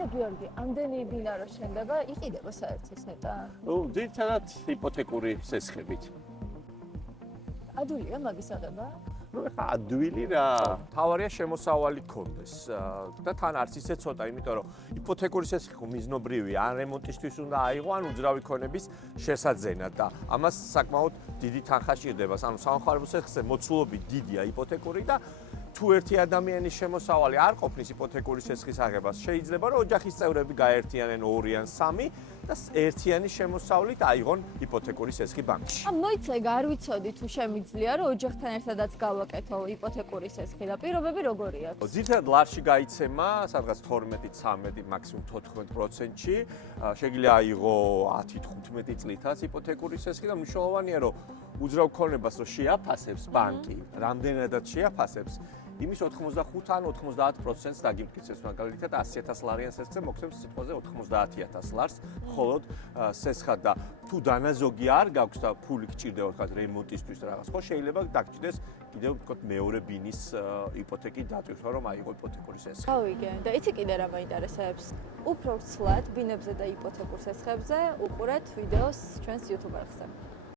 იცი გიორგი, ამდენი ბინა რო შენდება, იყიდება საერთოდ ნეტა. ძირითადად იპოთეკური სესხებით. ადვილია მაგის აღება? ხა ადვილი რა. თავარია შემოსავალი გქონდეს და თან არც ისე ცოტა, იმიტომ რომ იპოთეკური სესხი ხო მიზნობრივია, ან რემონტისთვის უნდა აიღო, ან უძრავი ქონების შესაძენად და ამას საკმაოდ დიდი თანხა სჭირდება. ანუ სამხარებო სესხზე მოცულობით დიდია იპოთეკური და თუ ერთი ადამიანის შემოსავალი არ ყოფნის იპოთეკური სესხის აღებას, შეიძლება რომ ოჯახის წევრები გაერთიანენ 2 ან 3 და ერთიანი შემოსავლით აიღონ იპოთეკური სესხი ბანკში. მოიცე, არ ვიცოდი თუ შემიძლია რომ ოჯახთან ერთადაც გავაკეთო იპოთეკური სესხი და პირობები როგორი აქვს? ძირითადად ლარში გაიცემა, სადღაც 12-13, მაქსიმუმ 14%-ში. შეიძლება აიღო 10-15 წლითაც იპოთეკური სესხი და მნიშვნელოვანია რომ უძრავ ქონებას რო შეაფასებს ბანკი, რამდენადაც შეაფასებს, იმის 85 ან 90%-ს დაგიმტკიცებს, მაგალითად 100.000 ლარიან სესხზე მოგცემს სიტყვაზე 90.000 ლარს, მხოლოდ სესხად და თუ დანაზოგი არ გაქვს და ფული გჭირდება თქვა რემონტისთვის რაღაც, ხო შეიძლება დაგჭირდეს კიდევ თქვა მეორე ბინის იპოთეკი დატვირთვა რომ აიღო იპოთეკური სესხი. გავიგე და იცი კიდე რა მაინტერესებს? უფრო ცლად ბინებზე და იპოთეკურ სესხებზე უყურეთ ვიდეოს ჩვენს YouTube არხზე.